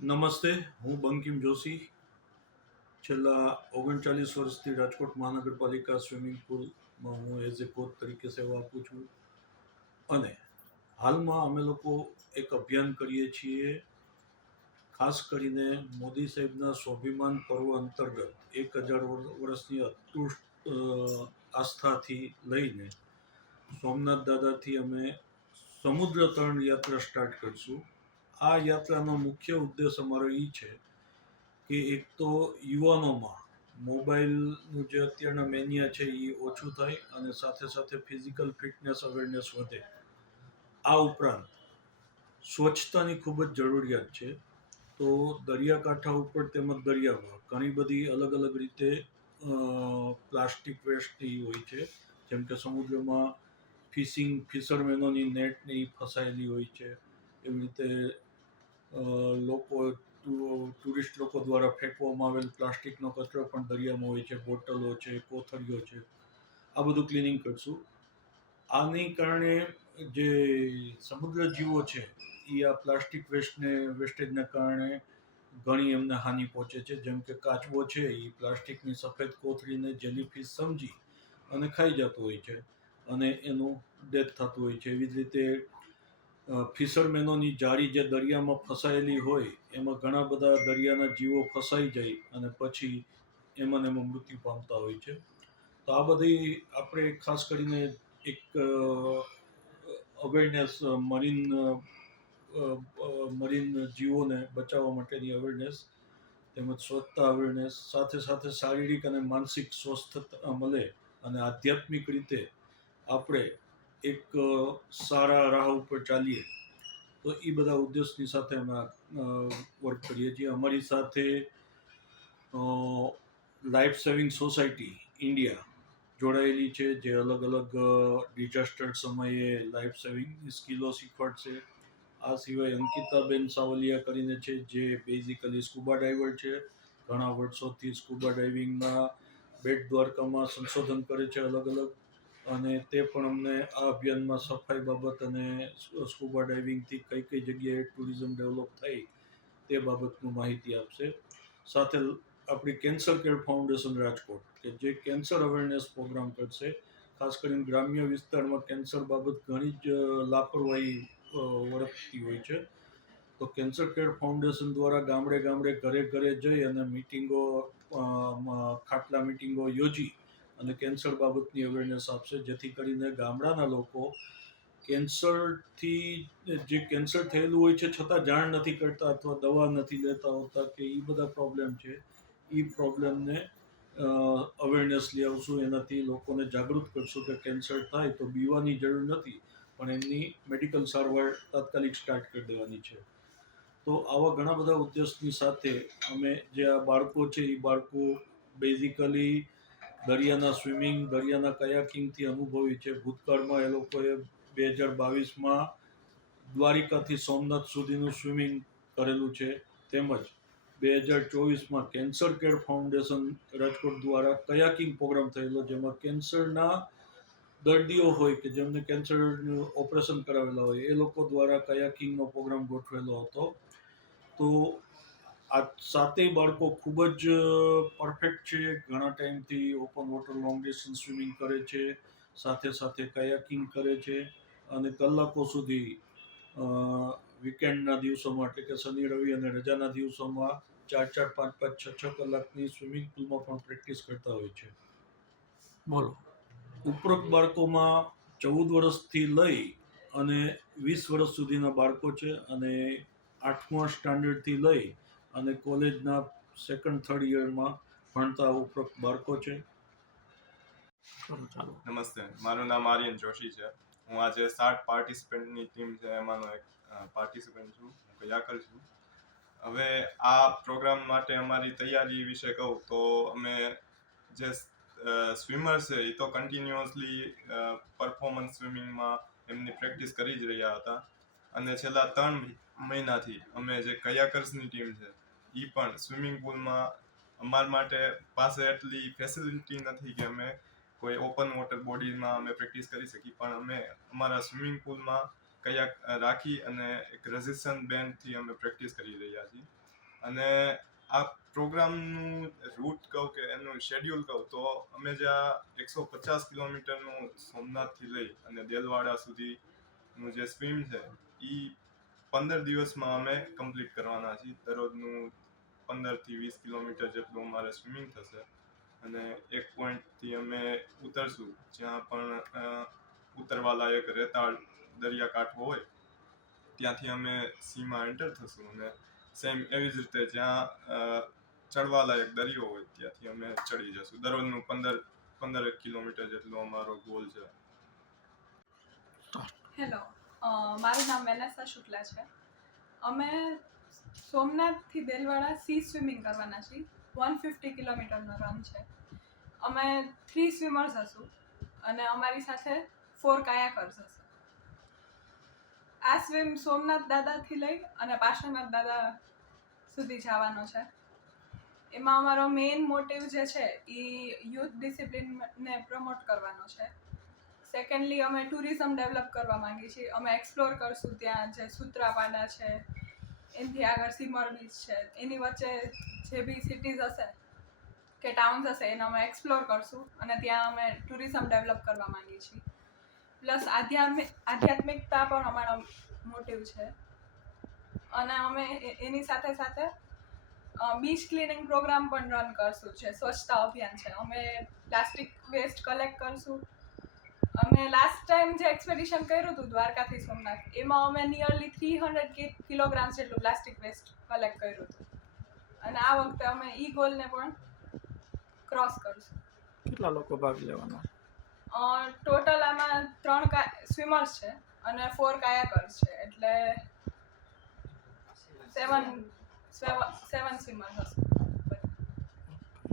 નમસ્તે, હું બંકિમ જોશી. છેલ્લા ઓગણચાલીસ વર્ષથી રાજકોટ મહાનગરપાલિકા સ્વિમિંગ પુલમાં હું એઝ એ કોચ તરીકે સેવા આપું છું. અને હાલમાં અમે લોકો એક અભિયાન કરીએ છીએ, ખાસ કરીને મોદી સાહેબના સ્વાભિમાન પર્વ અંતર્ગત એક હજાર વર્ષની અતુષ્ટ આસ્થાથી લઈને સોમનાથ દાદાથી અમે સમુદ્ર તરણ યાત્રા સ્ટાર્ટ કરીશું. આ યાત્રાનો મુખ્ય ઉદ્દેશ અમારો એ છે કે એક તો યુવાનોમાં મોબાઈલનું જે અત્યારના મેનિયા છે એ ઓછું થાય અને સાથે સાથે ફિઝિકલ ફિટનેસ અવેરનેસ વધે. આ ઉપરાંત સ્વચ્છતાની ખૂબ જ જરૂરિયાત છે. તો દરિયાકાંઠા ઉપર તેમજ દરિયામાં ઘણી બધી અલગ અલગ રીતે પ્લાસ્ટિક વેસ્ટ એ હોય છે. જેમ કે સમુદ્રમાં ફિશિંગ, ફિશરમેનોની નેટની ફસાયેલી હોય છે. એવી રીતે લોકો ટુરિસ્ટ લોકો દ્વારા ફેંકવામાં આવેલ પ્લાસ્ટિકનો કચરો પણ દરિયામાં હોય છે, બોટલો છે, કોથળીઓ છે. આ બધું ક્લિનિંગ કરશું. આની કારણે જે સમુદ્ર જીવો છે એ આ પ્લાસ્ટિક વેસ્ટને, વેસ્ટેજના કારણે ઘણી એમને હાનિ પહોંચે છે. જેમ કે કાચબો છે એ પ્લાસ્ટિકની સફેદ કોથળીને જેલીફિશ સમજી અને ખાઈ જતો હોય છે અને એનું ડેથ થતું હોય છે. એવી જ રીતે ફિશરમેનોની જાળી જે દરિયામાં ફસાયેલી હોય, એમાં ઘણા બધા દરિયાના જીવો ફસાઈ જાય અને પછી એમાં એમાં મૃત્યુ પામતા હોય છે. તો આ બધી આપણે ખાસ કરીને એક અવેરનેસ મરીન મરીન જીવોને બચાવવા માટેની અવેરનેસ તેમજ સ્વચ્છતા અવેરનેસ સાથે સાથે શારીરિક અને માનસિક સ્વસ્થતા મળે અને આધ્યાત્મિક રીતે આપણે એક સારા રાહ ઉપર ચાલીએ, તો એ બધા ઉદ્દેશની સાથે અમે વર્ક કરીએ છીએ. અમારી સાથે લાઈફ સેવિંગ સોસાયટી ઇન્ડિયા જોડાયેલી છે, જે અલગ અલગ ડિઝાસ્ટર સમયે લાઈફ સેવિંગ સ્કિલો શીખવાડશે. આ સિવાય અંકિતાબેન સાવલિયા કરીને છે, જે બેઝિકલી સ્કુબા ડાઈવર છે. ઘણા વર્ષોથી સ્કૂબા ડાઇવિંગમાં બેટ દ્વારકામાં સંશોધન કરે છે, અલગ અલગ અને તે પણ અમને આ અભિયાનમાં સફાઈ બાબત અને સ્કૂબા ડાઇવિંગથી કઈ કઈ જગ્યાએ ટુરિઝમ ડેવલપ થઈ તે બાબતનું માહિતી આપશે. સાથે આપણી કેન્સર કેર ફાઉન્ડેશન રાજકોટ કે જે કેન્સર અવેરનેસ પ્રોગ્રામ કરશે. ખાસ કરીને ગ્રામ્ય વિસ્તારમાં કેન્સર બાબત ઘણી જ લાપરવાહી અ, હોય છે. તો કેન્સર કેર ફાઉન્ડેશન દ્વારા ગામડે ગામડે ઘરે ઘરે જઈ અને મિટિંગો ખાટલા મિટિંગો યોજી અને કેન્સર બાબતની અવેરનેસ આપશે, જેથી કરીને ગામડાના લોકો કેન્સરથી, જે કેન્સર થયેલું હોય છે, છતાં જાણ નથી કરતા અથવા દવા નથી લેતા હોતા કે એ બધા પ્રોબ્લેમ છે એ પ્રોબ્લેમને અવેરનેસ લઈ આવશું, એનાથી લોકોને જાગૃત કરશું કે કેન્સર થાય તો બીવાની જરૂર નથી, પણ એમની મેડિકલ સારવાર તાત્કાલિક સ્ટાર્ટ કરી દેવાની છે. તો આવા ઘણા બધા ઉદ્દેશની સાથે અમે જે આ બાળકો છે એ બાળકો બેઝિકલી દરિયાના સ્વિમિંગ દરિયાના કયાકિંગથી અનુભવી છે. ભૂતકાળમાં એ લોકોએ બે હજાર બાવીસમાં દ્વારિકાથી સોમનાથ સુધીનું સ્વિમિંગ કરેલું છે. તેમજ બે હજાર ચોવીસમાં કેન્સર કેર ફાઉન્ડેશન રાજકોટ દ્વારા કયાકિંગ પ્રોગ્રામ થયેલો, જેમાં કેન્સરના દર્દીઓ હોય કે જેમને કેન્સરનું ઓપરેશન કરાવેલા હોય, એ લોકો દ્વારા કયાકિંગનો પ્રોગ્રામ ગોઠવેલો હતો. તો આ સાતેય બાળકો ખૂબ જ પરફેક્ટ છે. ઘણા ટાઈમથી open water long distance swimming કરે છે. સાથે સાથે કયાકિંગ કરે છે. અને કલાકો સુધી વીકેન્ડના દિવસોમાં એટલે કે શનિ રવિ અને રજાના દિવસોમાં ચાર ચાર પાંચ પાંચ છ છ કલાકની સ્વિમિંગ પુલમાં પણ પ્રેક્ટિસ કરતા હોય છે. બોલો. ઉપરોક્ત બાળકોમાં ચૌદ વર્ષથી લઈ અને વીસ વર્ષ સુધીના બાળકો છે અને આઠમા સ્ટાન્ડર્ડથી લઈ અને કોલેજના સેકન્ડ થર્ડ યરમાં ભણતા ઉપરોક્ત બાળકો છે. નમસ્તે. મારું નામ આર્યન જોશી છે. હું આજે સાત પાર્ટિસિપન્ટની ટીમ છે. એમાંનો એક પાર્ટિસિપન્ટ છું. હું કયાકર છું. હવે આ પ્રોગ્રામ માટે અમારી તૈયારી વિશે કહું તો અમે જે સ્વિમર છે એ તો કન્ટિન્યુઅસલી પરફોર્મન્સ સ્વિમિંગમાં એમની પ્રેક્ટિસ કરી જ રહ્યા હતા. અને છેલ્લા ત્રણ મહિનાથી અમે જે કયાકર્સની ટીમ છે એ પણ સ્વિમિંગ પુલમાં અમારા માટે પાસે એટલી ફેસિલિટી નથી કે અમે કોઈ ઓપન વોટર બોડીમાં અમે પ્રેક્ટિસ કરી શકીએ. પણ અમે અમારા સ્વિમિંગ પુલમાં કયાક રાખી અને એક રેઝિસ્ટન બેન્ડથી અમે પ્રેક્ટિસ કરી રહ્યા છીએ. અને આ પ્રોગ્રામનું રૂટ કહું કે એનું શેડ્યુલ કહું તો અમે જ્યાં એકસો પચાસ કિલોમીટરનું સોમનાથથી લઈ અને દેલવાડા સુધીનું જે સ્વિમ છે એ પંદર દિવસમાં અમે કમ્પ્લીટ કરવાના છીએ. દરરોજનું પંદરથી વીસ કિલોમીટર જેટલું અમારે સ્વિમિંગ થશે. અને એક પોઈન્ટથી અમે ઉતરશું. જ્યાં પણ ઉતરવા લાયક રેતાળ દરિયાકાંઠો હોય, ત્યાંથી અમે સીમાં એન્ટર થશું. અને સેમ એવી જ રીતે જ્યાં ચડવા લાયક દરિયો હોય, ત્યાંથી અમે ચડી જશું. દરરોજનું પંદર પંદર કિલોમીટર જેટલો અમારો ગોલ છે. હેલો મારું નામ વેનેસા શુક્લા છે. અમે સોમનાથથી દેલવાડા સી સ્વિમિંગ કરવાના છીએ. વન ફિફ્ટી કિલોમીટરનો રન છે. અમે થ્રી સ્વિમર્સ હશું અને અમારી સાથે ફોર કાયાકર્સ હશે. આ સ્વિમ સોમનાથ દાદાથી લઈ અને પાર્શ્વનાથ દાદા સુધી જવાનો છે. એમાં અમારો મેઇન મોટિવ જે છે એ યુથ ડિસિપ્લિનને પ્રમોટ કરવાનો છે. સેકન્ડલી અમે ટુરિઝમ ડેવલપ કરવા માંગીએ છીએ. અમે એક્સપ્લોર કરશું ત્યાં જે સુત્રાપાડા છે, એનાથી આગળ સિમર બીચ છે, એની વચ્ચે જે બી સિટીઝ હશે કે ટાઉન્સ હશે, એને અમે એક્સપ્લોર કરશું અને ત્યાં અમે ટુરિઝમ ડેવલપ કરવા માંગીએ છીએ. પ્લસ આધ્યાત્મિક, આધ્યાત્મિકતા પણ અમારો મોટિવ છે. અને અમે એની સાથે સાથે બીચ ક્લિનિંગ પ્રોગ્રામ પણ રન કરશું છે સ્વચ્છતા અભિયાન છે. અમે પ્લાસ્ટિક વેસ્ટ કલેક્ટ કરશું. અમે લાસ્ટ ટાઈમ જે એક્સપેડિશન કર્યું હતું દ્વારકાથી સોમનાથ એમાં અમે નિયરલી થ્રી હંડ્રેડ કિલોગ્રામ જેટલું પ્લાસ્ટિક વેસ્ટ કલેક્ટ કર્યું હતું. અને આ વખતે અમે ઈ ગોલને પણ ક્રોસ કરશું. કેટલા લોકો ભાગ લેવાના? ટોટલ આમાં ત્રણ સ્વિમર્સ છે અને ફોર કાયાકર્સ છે એટલે સેવન સેવન સ્વિમર્સ હશે.